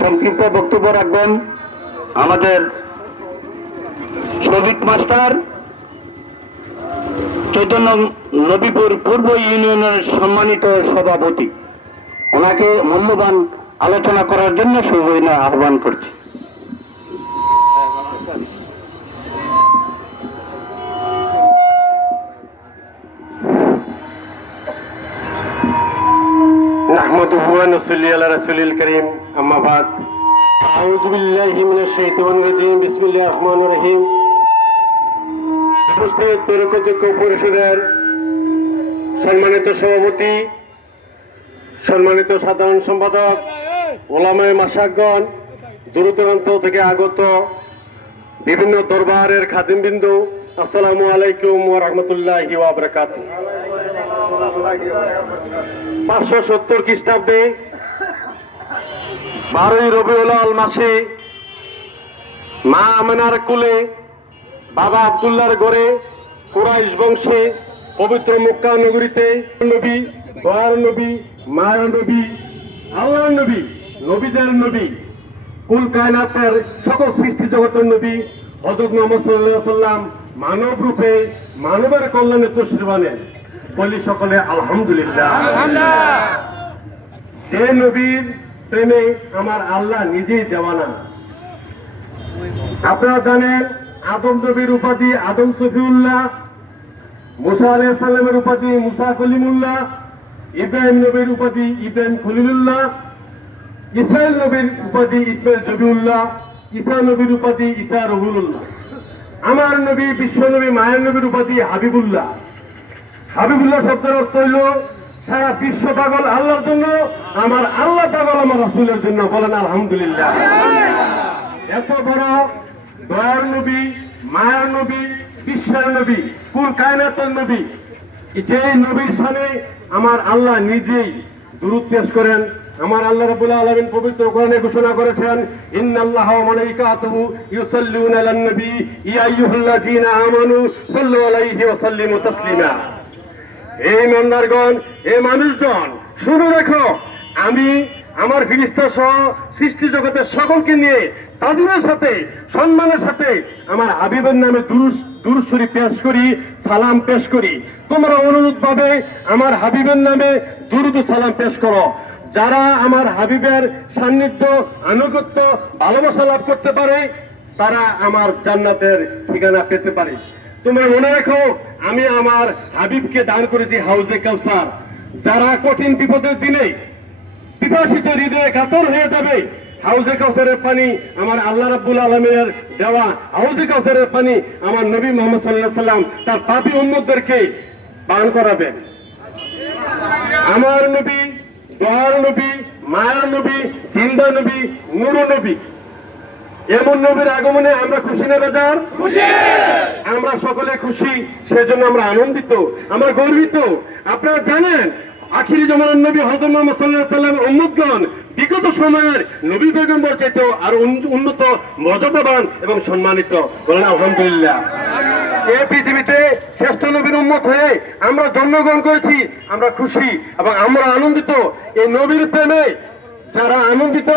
সংক্ষিপ্ত বক্তব্য রাখবেন আমাদের শফিক মাস্টার, চৈতন্য নবীপুর পূর্ব ইউনিয়নের সম্মানিত সভাপতি। ওনাকে মূল্যবান আলোচনা করার জন্য সবিনয় আহ্বান করছি। নাহমাদুহু ওয়া নুসাল্লি আলা রাসূলিল কারীম, আম্মা বাদ। আউযু বিল্লাহি মিনাশ শাইতানির রাজীম, বিসমিল্লাহির রহমানির রহিম। উপস্থিত তরিকত পরিষদের সম্মানিত সভাপতি, সম্মানিত সাধারণ সম্পাদক, ওলামায়ে মাশায়েখগণ, দূরদূরান্ত থেকে আগত বিভিন্ন দরবারের খাদিমবৃন্দ, আসসালামু আলাইকুম ওয়া রাহমাতুল্লাহি ওয়া বারাকাতুহু। 570 খ্রিস্টাব্দে 12ই রবিউল আউয়াল মাসে মা আমেনার কুলে বাবা আব্দুল্লাহর ঘরে কুরাইশ বংশে পবিত্র মক্কা নগরীতে নবী, দয়ার নবী, মায়ার নবী, আল্লাহর নবী, নবীদের নবী, কুল কায়নাতের সকল সৃষ্টি জগতের নবী হযরত মুহাম্মদ সাল্লাল্লাহু আলাইহি ওয়াসাল্লাম মানব রূপে মানবের কল্যাণে তশরীফ আনেন। বলি সকলে আলহামদুলিল্লাহ। যে নবীর প্রেমে আমার আল্লাহ নিজেই দেওয়ানা। আপনারা জানেন আদম নবীর উপাধি আদম সফিউল্লাহ, মুসা আলাইহিস সালামের উপাধি মুসা কলিমুল্লাহ, ইব্রাহিম নবীর উপাধি ইব্রাহিম খলিলুল্লাহ, ইসমাইল নবীর উপাধি ইসমাইল জবিউল্লাহ, ঈসা নবীর উপাধি ঈসা রহুলুল্লাহ। আমার নবী বিশ্ব নবী মায়ের নবীর উপাধি হাবিবুল্লাহ। হাবিবুল্লাহ শব্দের অর্থ হইল সারা বিশ্ব পাগল আল্লাহর জন্য, আমার আল্লাহ পাগল আমার রাসূলের জন্য। বলেন আলহামদুলিল্লাহ। এত বড় দয়ার নবী, মায়ার নবী, বিশ্বের নবী, কুল কায়নাতের নবী, যে নবীর শানে আমার আল্লাহ নিজেই দুরূদ পেশ করেন। আমার আল্লাহ রাব্বুল আলামিন পবিত্র কোরআনে ঘোষণা করেছেন, ইন্নাল্লাহা ওয়া মালাইকাতুহু ইউসাল্লুনা আলান নবী ইয়া আইয়ুহাল্লাযীনা আমানু সাল্লু আলাইহি ওয়া সাল্লিমু তাসলিমা। এই ইমানদারগণ, এই মানুষজন, শুনে রেখো, আমি আমার ফেরেশতা সহ সৃষ্টি জগতের সকলকে নিয়ে তাদের সাথে সম্মানের সাথে আমার হাবিবের নামে দুরূদ শরীফ পেশ করি, সালাম পেশ করি। তোমরা অনুরোধ পাবে আমার হাবিবের নামে দুরূদ ও সালাম পেশ করো। যারা আমার হাবিবের সান্নিধ্য, আনুগত্য, ভালোবাসা লাভ করতে পারে তারা আমার জান্নাতের ঠিকানা পেতে পারে। তোমরা মনে রাখো, আমি আমার হাবিবকে দান করেছি হাউজে কাউসার। যারা কঠিন বিপদের দিনে পিপাসিত হৃদয়ে কাতর হয়ে যাবে, হাউজে কাউসারের পানি আমার আল্লাহ রাব্বুল আলামিনের দেওয়া হাউজে কাউসারের পানি আমার নবী মুহাম্মদ সাল্লাল্লাহু আলাইহি ওয়াসাল্লাম তার পাপী উম্মতদেরকে পান করাবেন। আমার নবী, দয়ার নবী, মায়ার নবী, জিন্দা নবী, নূর নবী, এমন নবীর আগমনে আমরা খুশি না বেজার? খুশি। আমরা সকলে খুশি, সেজন্য আমরা আনন্দিত, আমরা গর্বিত। আপনারা জানেন আখিরি জামানার নবী হযরত মুহাম্মদ সাল্লাল্লাহু আলাইহি ওয়াসাল্লামের উম্মতগণ বিগত সময়ের নবী পয়গম্বর চাইতে আর উন্নত, মর্যাদাবান এবং সম্মানিত। বলেন আলহামদুলিল্লাহ। এই পৃথিবীতে শ্রেষ্ঠ নবীর উম্মত হয়ে আমরা জন্মগ্রহণ করেছি, আমরা খুশি এবং আমরা আনন্দিত। এই নবীর প্রেমে যারা আনন্দিত